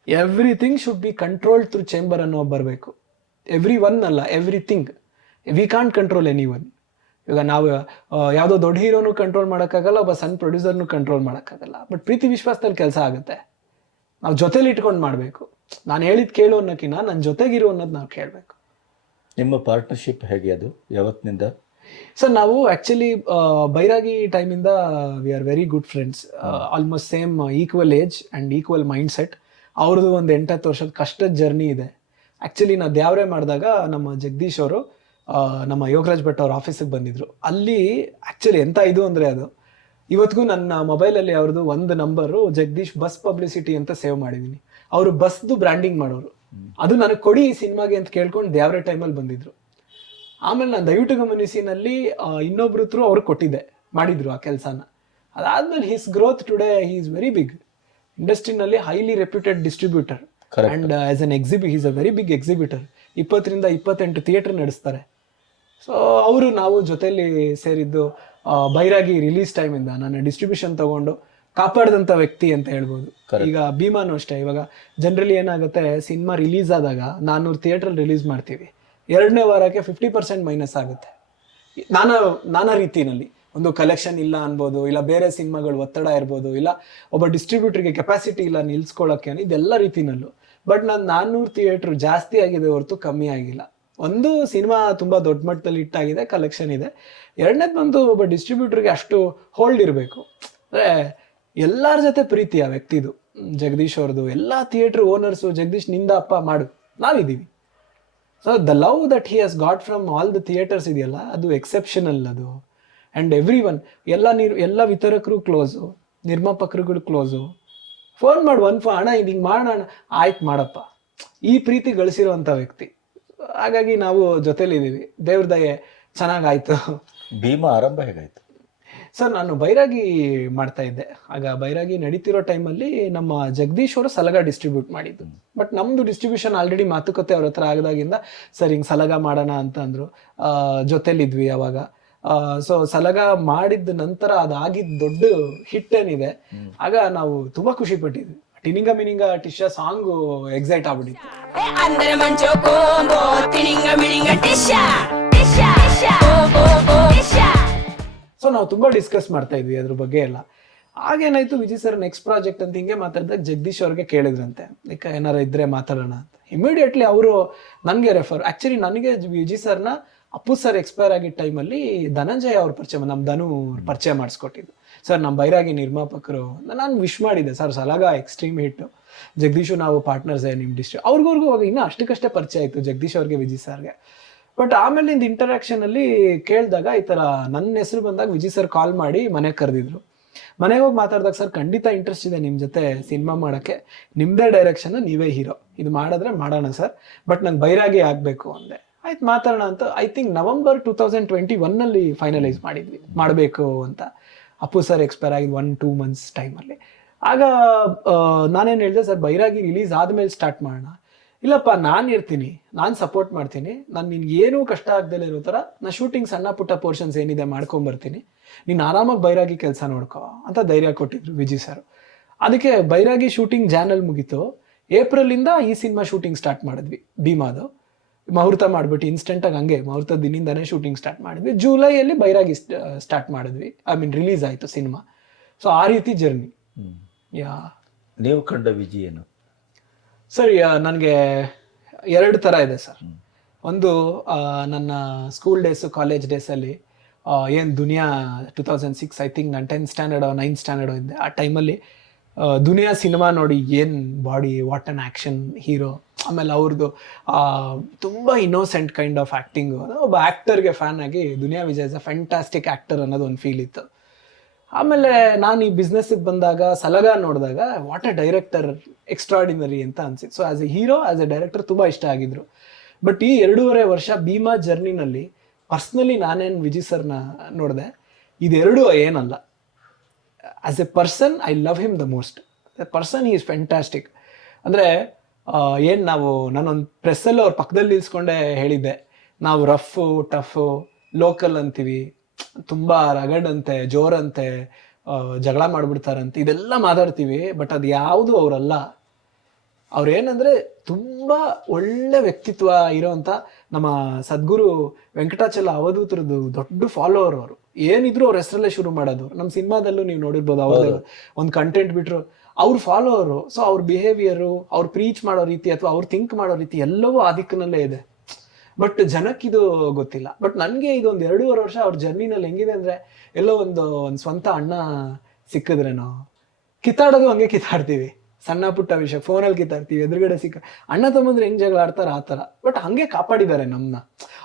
Everything should be control through chamber ಅನ್ನೋ ಬರಬೇಕು. ಎವ್ರಿ ಒನ್ ಅಲ್ಲ everything we can't control any one ಇವಾಗ ನಾವು ಯಾವುದೋ ದೊಡ್ಡ ಹೀರೋನು ಕಂಟ್ರೋಲ್ ಮಾಡೋಕ್ಕಾಗಲ್ಲ ಒಬ್ಬ ಸಣ್ಣ ಪ್ರೊಡ್ಯೂಸರ್ನು ಕಂಟ್ರೋಲ್ ಮಾಡೋಕ್ಕಾಗಲ್ಲ. ಬಟ್ ಪ್ರೀತಿ ವಿಶ್ವಾಸದಲ್ಲಿ ಕೆಲಸ ಆಗುತ್ತೆ. ನಾವು ಜೊತೇಲಿ ಇಟ್ಕೊಂಡು ಮಾಡಬೇಕು. ನಾನು ಹೇಳಿದ್ ಕೇಳು ಅನ್ನೋಕ್ಕಿಂತ ನನ್ನ ಜೊತೆಗಿರು ಅನ್ನೋದು ನಾವು ಕೇಳಬೇಕು. ನಿಮ್ಮ ಪಾರ್ಟ್ನರ್ಶಿಪ್ ಹೇಗೆ ಅದು ಯಾವತ್ತಿನಿಂದ ಸರ್ ನಾವು actually Bairagi ಟೈಮಿಂದ we are very good friends almost same equal age and equal mindset ಅವ್ರದ್ದು ಒಂದು ಎಂಟತ್ತು ವರ್ಷದ ಕಷ್ಟದ ಜರ್ನಿ ಇದೆ. ಆ್ಯಕ್ಚುಲಿ ನಾ ದ್ಯಾವ್ರೆ ಮಾಡಿದಾಗ ನಮ್ಮ ಜಗದೀಶ್ ಅವರು ನಮ್ಮ ಯೋಗರಾಜ್ ಭಟ್ ಅವ್ರ ಆಫೀಸಿಗೆ ಬಂದಿದ್ರು. ಅಲ್ಲಿ ಆ್ಯಕ್ಚುಲಿ ಎಂತ ಇದು ಅಂದರೆ ಅದು ಇವತ್ತಿಗೂ ನನ್ನ ಮೊಬೈಲಲ್ಲಿ ಅವ್ರದ್ದು ಒಂದು ನಂಬರು ಜಗದೀಶ್ ಬಸ್ ಪಬ್ಲಿಸಿಟಿ ಅಂತ ಸೇವ್ ಮಾಡಿದ್ದೀನಿ ಅವರು ಬಸ್ದು ಬ್ರ್ಯಾಂಡಿಂಗ್ ಮಾಡೋರು. ಅದು ನನಗೆ ಕೊಡಿ ಈ ಸಿನಿಮಾಗೆ ಅಂತ ಕೇಳ್ಕೊಂಡು ದೇವ್ರ ಟೈಮಲ್ಲಿ ಬಂದಿದ್ರು. ಆಮೇಲೆ ನಾನು ದಯವಿಟ್ಟು ಗಮನಿಸಿನಲ್ಲಿ ಇನ್ನೊಬ್ರು ಥ್ರೂ ಅವ್ರು ಕೊಟ್ಟಿದ್ದೆ ಮಾಡಿದ್ರು ಆ ಕೆಲಸನ. ಅದಾದ್ಮೇಲೆ his growth today he is very big ಇಂಡಸ್ಟ್ರಿನಲ್ಲಿ highly reputed distributor. And as an ಎಕ್ಸಿಬಿ is a very big exhibitor ಇಪ್ಪತ್ತರಿಂದ ಇಪ್ಪತ್ತೆಂಟು ಥಿಯೇಟರ್ ನಡೆಸ್ತಾರೆ. ಸೊ ಅವರು ನಾವು ಜೊತೆಯಲ್ಲಿ ಸೇರಿದ್ದು ಬೈರಾಗಿ ರಿಲೀಸ್ ಟೈಮಿಂದ ನನ್ನ ಡಿಸ್ಟ್ರಿಬ್ಯೂಷನ್ ತಗೊಂಡು ಕಾಪಾಡಿದಂಥ ವ್ಯಕ್ತಿ ಅಂತ ಹೇಳ್ಬೋದು. ಈಗ ಭೀಮಾನು ಅಷ್ಟೇ. ಇವಾಗ ಜನರಲಿ ಏನಾಗುತ್ತೆ ಸಿನಿಮಾ ರಿಲೀಸ್ ಆದಾಗ ನಾನ್ನೂರು ಥಿಯೇಟರ್ ರಿಲೀಸ್ ಮಾಡ್ತೀವಿ. ಎರಡನೇ ವಾರಕ್ಕೆ ಫಿಫ್ಟಿ ಪರ್ಸೆಂಟ್ ಮೈನಸ್ ಆಗುತ್ತೆ. ನಾನಾ ನಾನಾ ರೀತಿಯಲ್ಲಿ. ಒಂದು ಕಲೆಕ್ಷನ್ ಇಲ್ಲ ಅನ್ಬೋದು ಇಲ್ಲ ಬೇರೆ ಸಿನಿಮಾಗಳು ಒತ್ತಡ ಇರ್ಬೋದು ಇಲ್ಲ ಒಬ್ಬ ಡಿಸ್ಟ್ರಿಬ್ಯೂಟರ್ಗೆ ಕೆಪಾಸಿಟಿ ಇಲ್ಲ ನಿಲ್ಸ್ಕೊಳ್ಳೋಕೆ ಅನ್ನೋ ಇದೆಲ್ಲ ರೀತಿನಲ್ಲೂ. ಬಟ್ ನಾನು ನಾನ್ನೂರು ಥಿಯೇಟ್ರ್ ಜಾಸ್ತಿ ಆಗಿದೆ ಹೊರತು ಕಮ್ಮಿ ಆಗಿಲ್ಲ. ಒಂದು ಸಿನಿಮಾ ತುಂಬಾ ದೊಡ್ಡ ಮಟ್ಟದಲ್ಲಿ ಇಟ್ಟಾಗಿದೆ ಕಲೆಕ್ಷನ್ ಇದೆ. ಎರಡನೇದು ಬಂದು ಒಬ್ಬ ಡಿಸ್ಟ್ರಿಬ್ಯೂಟರ್ಗೆ ಅಷ್ಟು ಹೋಲ್ಡ್ ಇರಬೇಕು. ಅಂದ್ರೆ ಎಲ್ಲರ ಜೊತೆ ಪ್ರೀತಿ ಆ ವ್ಯಕ್ತಿದು. ಜಗದೀಶ್ ಅವ್ರದ್ದು ಎಲ್ಲ ಥಿಯೇಟರ್ ಓನರ್ಸು ಜಗದೀಶ್ನಿಂದ ಅಪ್ಪ ಮಾಡು, ನಾವಿದ್ದೀವಿ. So the love that he has got from all the theatres ಇದೆಯಲ್ಲ, ಅದು ಎಕ್ಸೆಪ್ಷನಲ್ ಅದು. ಆ್ಯಂಡ್ ಎವ್ರಿ ಒನ್ ಎಲ್ಲ ನೀರು, ಎಲ್ಲ ವಿತರಕರು ಕ್ಲೋಸು ನಿರ್ಮಾಪಕರುಗಳು ಕ್ಲೋಸು ಫೋನ್ ಮಾಡಿ ಒನ್ ಫೋ ಅಣ್ಣ, ಇದು ಹಿಂಗೆ ಮಾಡೋಣ ಆಯ್ತು ಮಾಡಪ್ಪ. ಈ ಪ್ರೀತಿ ಗಳಿಸಿರುವಂಥ ವ್ಯಕ್ತಿ. ಹಾಗಾಗಿ ನಾವು ಜೊತೆಲಿದ್ದೀವಿ ದೇವ್ರ ದಯೆ ಚೆನ್ನಾಗಾಯ್ತು. ಭೀಮಾ ಆರಂಭ ಹೇಗಾಯ್ತು? ಸರ್ ನಾನು ಬೈರಾಗಿ ಮಾಡ್ತಾ ಇದ್ದೆ. ಆಗ ಬೈರಾಗಿ ನಡೀತಿರೋ ಟೈಮಲ್ಲಿ ನಮ್ಮ ಜಗದೀಶ್ ಅವರು ಸಲಗ ಡಿಸ್ಟ್ರಿಬ್ಯೂಟ್ ಮಾಡಿದ್ದು. ಬಟ್ ನಮ್ದು ಡಿಸ್ಟ್ರಿಬ್ಯೂಷನ್ ಆಲ್ರೆಡಿ ಮಾತುಕತೆ ಅವ್ರ ಹತ್ರ ಆಗದಾಗಿಂದ ಸರ್ ಹಿಂಗೆ ಸಲಗ ಮಾಡೋಣ ಅಂತ ಅಂದರು. ಜೊತೆಲಿದ್ವಿ ಅವಾಗ. ಸೊ ಸಲಗ ಮಾಡಿದ ನಂತರ ಅದಾಗಿದ್ದ ದೊಡ್ಡ ಹಿಟ್ ಏನಿದೆ. ಆಗ ನಾವು ತುಂಬಾ ಖುಷಿ ಪಟ್ಟಿದ್ವಿ. ಟಿನಿಂಗ ಮಿನಿಂಗ ಟಿಶ ಸಾಂಗು ಎಕ್ಸೈಟ್ ಆಗ್ಬಿಟ್ಟಿತ್ತು అందర మంచో కోంబో తినింగ మినింగ టిషా టిషా టిషా ఓ ఓ ఓ టిషా ಸೊ ನಾವು ತುಂಬಾ ಡಿಸ್ಕಸ್ ಮಾಡ್ತಾ ಇದ್ವಿ ಅದ್ರ ಬಗ್ಗೆ ಎಲ್ಲ ಆಗೇನಾಯ್ತು ವಿಜಯ್ ಸರ್ ನೆಕ್ಸ್ಟ್ ಪ್ರಾಜೆಕ್ಟ್ ಅಂತ ಹಿಂಗೆ ಮಾತಾಡಿದಾಗ ಜಗದೀಶ್ ಅವ್ರಿಗೆ ಕೇಳಿದ್ರಂತೆ. ಲೈಕ್ ಏನಾರ ಇದ್ರೆ ಮಾತಾಡೋಣ ಅಂತ. ಇಮಿಡಿಯೇಟ್ಲಿ ಅವರು ನನಗೆ ರೆಫರ್ ಆಕ್ಚುಲಿ ನನಗೆ ವಿಜಿ ಸರ್ನ ಅಪ್ಪು ಸರ್ ಎಕ್ಸ್ಪೈರ್ ಆಗಿದ್ದ ಟೈಮಲ್ಲಿ ಧನಂಜಯ ಅವ್ರ ಪರಿಚಯ ನಮ್ಮ ಧನು ಪರಿಚಯ ಮಾಡಿಸ್ಕೊಟ್ಟಿದ್ದು. ಸರ್ ನಮ್ಮ ಬೈರಾಗಿ ನಿರ್ಮಾಪಕರು, ನಾನು ವಿಶ್ ಮಾಡಿದ್ದೆ. Sir Salaga extreme hit Jagadish ನಾವು ಪಾರ್ಟ್ನರ್ಸ್ ನಿಮ್ಮ ಡಿಸ್ಟ್ರಿ ಅವ್ರಿಗವ್ರಿಗೂ ಅವಾಗ ಇನ್ನೂ ಅಷ್ಟಕ್ಕಷ್ಟೇ ಪರಿಚಯ ಆಯಿತು ಜಗದೀಶ್ ಅವ್ರಿಗೆ ವಿಜಿ ಸರ್ಗೆ ಬಟ್ ಆಮೇಲಿಂದ ಇಂಟರಾಕ್ಷನ್ ಅಲ್ಲಿ ಕೇಳಿದಾಗ ಈ ತರ ನನ್ನ ಹೆಸರು ಬಂದಾಗ ವಿಜಿ ಸರ್ ಕಾಲ್ ಮಾಡಿ ಮನೆಗೆ ಕರೆದಿದ್ರು. ಮನೆಗೆ ಹೋಗಿ ಮಾತಾಡಿದಾಗ, ಸರ್, ಖಂಡಿತ ಇಂಟ್ರೆಸ್ಟ್ ಇದೆ ನಿಮ್ಮ ಜೊತೆ ಸಿನಿಮಾ ಮಾಡೋಕ್ಕೆ. ನಿಮ್ಮದೇ ಡೈರೆಕ್ಷನ್ ನೀವೇ ಹೀರೋ ಇದು ಮಾಡಿದ್ರೆ ಮಾಡೋಣ, ಸರ್. ಬಟ್ ನಂಗೆ ಬೈರಾಗಿ ಆಗಬೇಕು ಅಂದೆ. ಆಯ್ತು, ಮಾತಾಡೋಣ ಅಂತ. I think November two thousand twenty ಒನ್ನಲ್ಲಿ ಫೈನಲೈಸ್ ಮಾಡಿದ್ವಿ. ಮಾಡಬೇಕು ಅಂತ. ಅಪ್ಪು ಸರ್ ಎಕ್ಸ್ಪೈರ್ ಆಗಿದ್ದು ಒನ್ ಟೂ ಮಂತ್ಸ್ ಟೈಮಲ್ಲಿ ಆಗ ನಾನೇನು ಹೇಳಿದೆ, ಸರ್, ಬೈರಾಗಿ ರಿಲೀಸ್ ಆದಮೇಲೆ ಸ್ಟಾರ್ಟ್ ಮಾಡೋಣ. ಇಲ್ಲಪ್ಪ ನಾನು ಇರ್ತೀನಿ ನಾನು ಸಪೋರ್ಟ್ ಮಾಡ್ತೀನಿ. ನಾನು ನಿನ್ಗೆ ಏನೂ ಕಷ್ಟ ಆಗ್ದಲೇ ಇರೋ ಥರ ನಾ ಶೂಟಿಂಗ್ ಸಣ್ಣ ಪುಟ್ಟ ಪೋರ್ಷನ್ಸ್ ಏನಿದೆ ಮಾಡ್ಕೊಂಬರ್ತೀನಿ ನೀನು ಆರಾಮಾಗಿ ಬೈರಾಗಿ ಕೆಲಸ ನೋಡ್ಕೋ ಅಂತ ಧೈರ್ಯ ಕೊಟ್ಟಿದ್ರು ವಿಜಿ ಸರ್ ಅದಕ್ಕೆ ಬೈರಾಗಿ ಶೂಟಿಂಗ್ ಜಾನಲ್ಲಿ ಮುಗೀತು. ಏಪ್ರಿಲಿಂದ ಈ ಸಿನಿಮಾ ಶೂಟಿಂಗ್ ಸ್ಟಾರ್ಟ್ ಮಾಡಿದ್ವಿ ಭೀಮಾದು. ಮುಹೂರ್ತ ಮಾಡಿಬಿಟ್ಟು ಇನ್ಸ್ಟೆಂಟಾಗಿ ಹಂಗೆ ಮುಹೂರ್ತ ದಿನಿಂದಾನೇ ಶೂಟಿಂಗ್ ಸ್ಟಾರ್ಟ್ ಮಾಡಿದ್ವಿ. ಜುಲೈಯಲ್ಲಿ ಬೈರಾಗಿ ಸ್ಟಾರ್ಟ್ ಮಾಡಿದ್ವಿ. ಐ ಮೀನ್ ರಿಲೀಸ್ ಆಯಿತು ಸಿನಿಮಾ ಸೊ ಆ ರೀತಿ ಜರ್ನಿ ಯಾ ನೀವು ಕಂಡ ವಿಜಿ ಏನು? ಸರ್ ನನಗೆ ಎರಡು ಥರ ಇದೆ ಸರ್. ಒಂದು ನನ್ನ ಸ್ಕೂಲ್ ಡೇಸು ಕಾಲೇಜ್ ಡೇಸಲ್ಲಿ ಏನು Duniya two thousand six I think ನಾನು ಟೆಂತ್ ಸ್ಟ್ಯಾಂಡರ್ಡ್ ನೈನ್ತ್ ಸ್ಟ್ಯಾಂಡರ್ಡ್ ಇದ್ದೆ. ಆ ಟೈಮಲ್ಲಿ ದುನಿಯಾ ಸಿನಿಮಾ ನೋಡಿ ಏನು body what an action hero ಆಮೇಲೆ ಅವ್ರದ್ದು ತುಂಬ ಇನ್ನೋಸೆಂಟ್ ಕೈಂಡ್ ಆಫ್ ಆ್ಯಕ್ಟಿಂಗು ಒಬ್ಬ ಆ್ಯಕ್ಟರ್ಗೆ ಫ್ಯಾನ್ ಆಗಿ Duniya Vijay is a fantastic actor ಅನ್ನೋದು ಒಂದು ಫೀಲ್ ಇತ್ತು. ಆಮೇಲೆ ನಾನು ಈ ಬಿಸ್ನೆಸ್ಗೆ ಬಂದಾಗ, ಸಲಗ ನೋಡಿದಾಗ ವಾಟ್ ಎ ಡೈರೆಕ್ಟರ್ ಎಕ್ಸ್ಟ್ರಾಡಿನರಿ ಅಂತ ಅನ್ಸಿತ್ತು. So as a hero as a director ತುಂಬ ಇಷ್ಟ ಆಗಿದ್ರು. ಬಟ್ ಈ ಎರಡೂವರೆ ವರ್ಷ ಭೀಮಾ ಜರ್ನಿನಲ್ಲಿ ಪರ್ಸ್ನಲಿ ನಾನೇನು ವಿಜಿ ಸರ್ನ ನೋಡಿದೆ ಇದೆರಡು ಏನಲ್ಲ. As a person I love him the most person is fantastic ಅಂದರೆ ಏನು ನಾವು, ನಾನೊಂದು ಪ್ರೆಸ್ಸಲ್ಲಿ ಅವ್ರ ಪಕ್ಕದಲ್ಲಿ ನಿಲ್ಸ್ಕೊಂಡೆ ಹೇಳಿದ್ದೆ. ನಾವು ರಫು ಟಫು ಲೋಕಲ್ ಅಂತೀವಿ. ತುಂಬ ರಗಡಂತೆ ಜೋರಂತೆ ಜಗಳ ಮಾಡ್ಬಿಡ್ತಾರಂತೆ. ಇದೆಲ್ಲ ಮಾತಾಡ್ತೀವಿ ಬಟ್ ಅದು ಯಾವುದು ಅವರಲ್ಲ. ಅವ್ರೇನಂದ್ರೆ ತುಂಬಾ ಒಳ್ಳೆ ವ್ಯಕ್ತಿತ್ವ ಇರೋಂಥ ನಮ್ಮ ಸದ್ಗುರು ವೆಂಕಟಾಚಲ ಅವಧೂತರದ್ದು ದೊಡ್ಡ ಫಾಲೋವರ್ ಅವರು. ಏನಿದ್ರು ಅವ್ರ ಹೆಸರಲ್ಲೇ ಶುರು ಮಾಡೋದು. ನಮ್ಮ ಸಿನಿಮಾದಲ್ಲೂ ನೀವು ನೋಡಿರ್ಬೋದು ಅವರು ಒಂದು ಕಂಟೆಂಟ್ ಬಿಟ್ರು. ಅವ್ರ ಫಾಲೋವರು ಸೊ ಅವ್ರ ಬಿಹೇವಿಯರು ಅವ್ರು ಪ್ರೀಚ್ ಮಾಡೋ ರೀತಿ ಅಥವಾ ಅವ್ರು ಥಿಂಕ್ ಮಾಡೋ ರೀತಿ ಎಲ್ಲವೂ ಆ ದಿಕ್ಕಿನಲ್ಲೇ ಇದೆ. ಬಟ್ ಜನಕ್ಕಿದು ಗೊತ್ತಿಲ್ಲ. ಬಟ್ ನನಗೆ ಇದೊಂದು ಎರಡೂವರೆ ವರ್ಷ ಅವ್ರ ಜರ್ನಿನಲ್ಲಿ ಹೆಂಗಿದೆ ಅಂದ್ರೆ ಎಲ್ಲೋ ಒಂದು ಒಂದು ಸ್ವಂತ ಅಣ್ಣ ಸಿಕ್ಕಿದ್ರೇನೋ, ಕಿತ್ತಾಡೋದು ಹಂಗೆ ಕಿತ್ತಾಡ್ತೀವಿ. ಸಣ್ಣ ಪುಟ್ಟ ವಿಷಯ ಫೋನಲ್ಲಿ ಕಿತ್ತಾಡ್ತೀವಿ, ಎದುರುಗಡೆ ಸಿಕ್ಕ, ಅಣ್ಣ ತಮ್ಮಂದ್ರೆ ಹೆಂಗ್ ಜಗಳ ಆಡ್ತಾರೆ ಆ ಥರ. ಬಟ್ ಹಂಗೆ ಕಾಪಾಡಿದ್ದಾರೆ ನಮ್ಮನ್ನ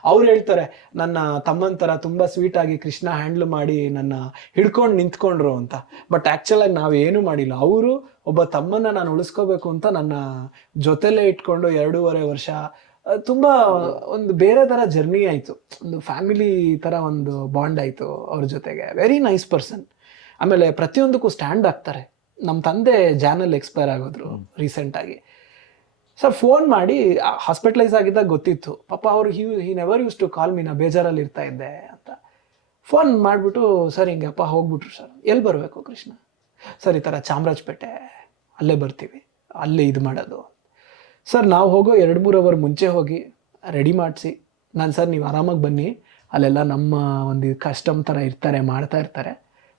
ಅವ್ರು ಹೇಳ್ತಾರೆ, ನನ್ನ ತಮ್ಮನ ಥರ ತುಂಬ ಸ್ವೀಟಾಗಿ ಕೃಷ್ಣ ಹ್ಯಾಂಡ್ಲ್ ಮಾಡಿ ನನ್ನ ಹಿಡ್ಕೊಂಡು ನಿಂತ್ಕೊಂಡ್ರು ಅಂತ. ಬಟ್ ಆ್ಯಕ್ಚುಲಾಗಿ ನಾವು ಏನು ಮಾಡಿಲ್ಲ. ಅವರು ಒಬ್ಬ ತಮ್ಮನ್ನ ನಾನು ಉಳಿಸ್ಕೋಬೇಕು ಅಂತ ನನ್ನ ಜೊತೆಲೇ ಇಟ್ಕೊಂಡು ಎರಡೂವರೆ ವರ್ಷ ತುಂಬಾ ಒಂದು ಬೇರೆ ತರ ಜರ್ನಿ ಆಯ್ತು. ಒಂದು ಫ್ಯಾಮಿಲಿ ತರ ಒಂದು ಬಾಂಡ್ ಆಯ್ತು ಅವ್ರ ಜೊತೆಗೆ. ವೆರಿ ನೈಸ್ ಪರ್ಸನ್ ಆಮೇಲೆ ಪ್ರತಿಯೊಂದಕ್ಕೂ ಸ್ಟ್ಯಾಂಡ್ ಆಗ್ತಾರೆ ನಮ್ಮ ತಂದೆ ಜಾನಲ್ ಎಕ್ಸ್ಪೈರ್ ಆಗೋದ್ರು ರೀಸೆಂಟ್ ಆಗಿ. ಸರ್ ಫೋನ್ ಮಾಡಿ ಹಾಸ್ಪಿಟಲೈಸ್ ಆಗಿದ್ದಾಗ ಗೊತ್ತಿತ್ತು. ಪಾಪ ಅವರು he he never use to call me ನಾ ಬೇಜಾರಲ್ಲಿ ಇರ್ತಾ ಇದ್ದೆ ಅಂತ. ಫೋನ್ ಮಾಡಿಬಿಟ್ಟು ಸರ್ ಹಿಂಗೆ ಅಪ್ಪ ಹೋಗ್ಬಿಟ್ರು ಸರ್ ಎಲ್ಲಿ ಬರಬೇಕು ಕೃಷ್ಣ? ಸರ್ ಈ ಥರ ಚಾಮರಾಜಪೇಟೆ ಅಲ್ಲೇ ಬರ್ತೀವಿ. ಅಲ್ಲೇ ಇದು ಮಾಡೋದು. ಸರ್, ನಾವು ಹೋಗೋ ಎರಡು ಮೂರು ಅವರ್ ಮುಂಚೆ ಹೋಗಿ ರೆಡಿ ಮಾಡಿಸಿ. ನಾನು ಸರ್, ನೀವು ಆರಾಮಾಗಿ ಬನ್ನಿ. ಅಲ್ಲೆಲ್ಲ ನಮ್ಮ ಒಂದು ಕಸ್ಟಮ್ ಥರ ಇರ್ತಾರೆ, ಮಾಡ್ತಾ ಇರ್ತಾರೆ.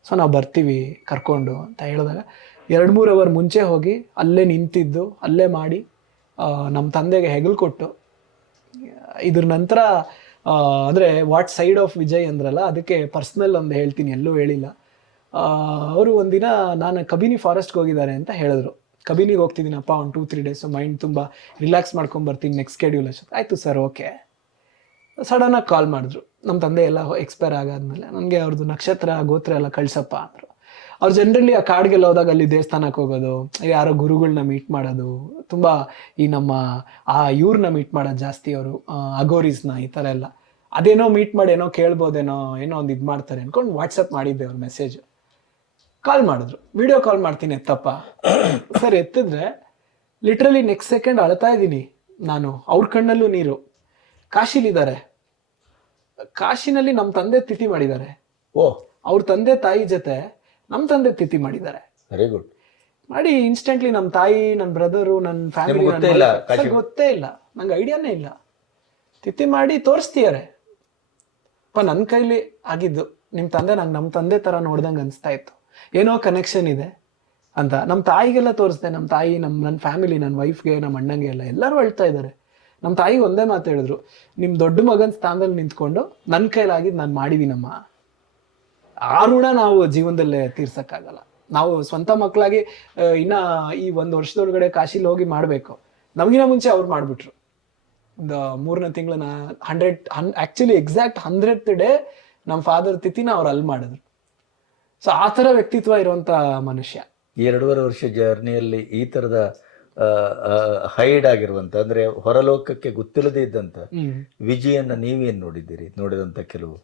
ಸೊ, ನಾವು ಬರ್ತೀವಿ ಕರ್ಕೊಂಡು, ಅಂತ ಹೇಳಿದಾಗ, ಎರಡು ಮೂರು ಅವರ್ ಮುಂಚೆ ಹೋಗಿ ಅಲ್ಲೇ ನಿಂತಿದ್ದು, ಅಲ್ಲೇ ಮಾಡಿ ನಮ್ಮ ತಂದೆಗೆ ಹೆಗಲು ಕೊಟ್ಟು, ಇದ್ರ ನಂತರ ಅಂದರೆ ವಾಟ್ ಸೈಡ್ ಆಫ್ ವಿಜಯ್ ಅಂದ್ರಲ್ಲ, ಅದಕ್ಕೆ ಪರ್ಸ್ನಲ್ ಒಂದು ಹೇಳ್ತೀನಿ, ಎಲ್ಲೂ ಹೇಳಿಲ್ಲ. ಅವರು ಒಂದಿನ ನಾನು ಕಬಿನಿ ಫಾರೆಸ್ಟ್ಗೆ ಹೋಗಿದ್ದಾರೆ ಅಂತ ಹೇಳಿದ್ರು. ಕಬಿನಿಗೆ ಹೋಗ್ತಿದ್ದೀನಪ್ಪ ಒಂದು ಟೂ ತ್ರೀ ಡೇಸು ಮೈಂಡ್ ತುಂಬ ರಿಲ್ಯಾಕ್ಸ್ ಮಾಡ್ಕೊಂಡು ಬರ್ತೀನಿ ನೆಕ್ಸ್ಟ್ ಸ್ಕೆಡ್ಯೂಲ್ ಅಷ್ಟೊತ್ತು. ಆಯಿತು ಸರ್ ಓಕೆ ಸಡನ್ನಾಗಿ ಕಾಲ್ ಮಾಡಿದ್ರು. ನಮ್ಮ ತಂದೆ ಎಲ್ಲ ಎಕ್ಸ್ಪೈರ್ ಆಗಾದ್ಮೇಲೆ ನನಗೆ ಅವ್ರದ್ದು ನಕ್ಷತ್ರ, ಗೋತ್ರ ಎಲ್ಲ ಕಳ್ಸಪ್ಪ ಅಂದರು. ಅವ್ರು ಜನರಲಿ ಆ ಕಾಡ್ಗೆಲ್ಲ ಹೋದಾಗ ಅಲ್ಲಿ ದೇವಸ್ಥಾನಕ್ಕೆ ಹೋಗೋದು, ಯಾರೋ ಗುರುಗಳನ್ನ ಮೀಟ್ ಮಾಡೋದು, ತುಂಬ ಈ ನಮ್ಮ, ಆ ಇವ್ರನ್ನ ಮೀಟ್ ಮಾಡೋದು ಜಾಸ್ತಿ ಅವರು ಅಗೋರೀಸ್ನ ಈ ಥರ ಎಲ್ಲ. ಅದೇನೋ ಮೀಟ್ ಮಾಡಿ ಏನೋ ಕೇಳ್ಬೋದೇನೋ ಏನೋ ಒಂದು ಇದು ಮಾಡ್ತಾರೆ ಅಂದ್ಕೊಂಡು ವಾಟ್ಸಪ್ ಮಾಡಿದ್ದೆ ಅವ್ರ ಮೆಸೇಜ್ ಕಾಲ್ ಮಾಡಿದ್ರು. ವಿಡಿಯೋ ಕಾಲ್ ಮಾಡ್ತೀನಿ ಎತ್ತಪ್ಪ. ಸರ್ ಎತ್ತಿದ್ರೆ ಲಿಟ್ರಲಿ ನೆಕ್ಸ್ಟ್ ಸೆಕೆಂಡ್ ಅಳ್ತಾ ಇದ್ದೀನಿ ನಾನು. ಅವ್ರ ಕಣ್ಣಲ್ಲೂ ನೀರು. ಕಾಶಿಲಿದ್ದಾರೆ. ಕಾಶಿನಲ್ಲಿ ನಮ್ಮ ತಂದೆ ತಿಥಿ ಮಾಡಿದ್ದಾರೆ. ಓ. ಅವ್ರ ತಂದೆ ತಾಯಿ ಜೊತೆ ನಮ್ಮ ತಂದೆ ತಿಥಿ ಮಾಡಿದ್ದಾರೆ. ವೆರಿ ಗುಡ್ ಮಾಡಿ ಇನ್ಸ್ಟೆಂಟ್ಲಿ ನಮ್ಮ ತಾಯಿ ನನ್ನ ಬ್ರದರು ನನ್ನ ಫ್ಯಾಮಿಲಿ ಗೊತ್ತೇ ಇಲ್ಲ ನಂಗೆ ಐಡಿಯಾನೇ ಇಲ್ಲ. ತಿಥಿ ಮಾಡಿ ತೋರಿಸ್ತೀಯಾರೆ ಅಪ್ಪ ನನ್ನ ಕೈಲಿ ಆಗಿದ್ದು. ನಿಮ್ಮ ತಂದೆ ನಂಗೆ ನಮ್ಮ ತಂದೆ ಥರ ನೋಡ್ದಂಗೆ ಅನಿಸ್ತಾ ಇತ್ತು. ಏನೋ ಕನೆಕ್ಷನ್ ಇದೆ ಅಂತ. ನಮ್ಮ ತಾಯಿಗೆಲ್ಲ ತೋರಿಸ್ದೆ ನಮ್ಮ ತಾಯಿ ನಮ್ಮ ನನ್ನ ಫ್ಯಾಮಿಲಿ ನನ್ನ ವೈಫ್ಗೆ ನಮ್ಮ ಅಣ್ಣಂಗೆ ಎಲ್ಲ ಎಲ್ಲರೂ ಹೇಳ್ತಾ ಇದ್ದಾರೆ. ನಮ್ಮ ತಾಯಿ ಒಂದೇ ಮಾತು ಹೇಳಿದ್ರು ನಿಮ್ಮ ದೊಡ್ಡ ಮಗನ ಸ್ಥಾನದಲ್ಲಿ ನಿಂತ್ಕೊಂಡು ನನ್ನ ಕೈಲಾಗಿದ್ದು ನಾನು ಮಾಡಿದ್ದೀನಮ್ಮ ಆ ನಾವು ಜೀವನದಲ್ಲೇ ತೀರ್ಸಕ್ಕಾಗಲ್ಲ. ನಾವು ಸ್ವಂತ ಮಕ್ಕಳಾಗಿ ಇನ್ನ ಈ ಒಂದು ವರ್ಷದೊಳಗಡೆ ಕಾಶೀಲಿ ಹೋಗಿ ಮಾಡಬೇಕು. ನಮಗಿನ ಮುಂಚೆ ಅವ್ರು ಮಾಡಿಬಿಟ್ರು. ಒಂದು ಮೂರನೇ ತಿಂಗಳನ್ನ hundred actually exact hundred day ನಮ್ಮ ಫಾದರ್ ತಿಥಿನ ಅವ್ರು ಅಲ್ಲಿ ಮಾಡಿದ್ರು. ಸೊ ಆ ಥರ ವ್ಯಕ್ತಿತ್ವ ಇರುವಂತ ಮನುಷ್ಯ. ಈ ಎರಡೂವರೆ ವರ್ಷ ಜರ್ನಿಯಲ್ಲಿ ಈ ತರದ ಹೈಡ್ ಆಗಿರುವಂತ ಅಂದ್ರೆ ಹೊರಲೋಕಕ್ಕೆ ಗೊತ್ತಿಲ್ಲದೆ ಇದ್ದಂತ ವಿಜಯನ್ನ ನೀವೇನ್ ನೋಡಿದ್ದೀರಿ? ನೋಡಿದಂತ ಕೆಲವು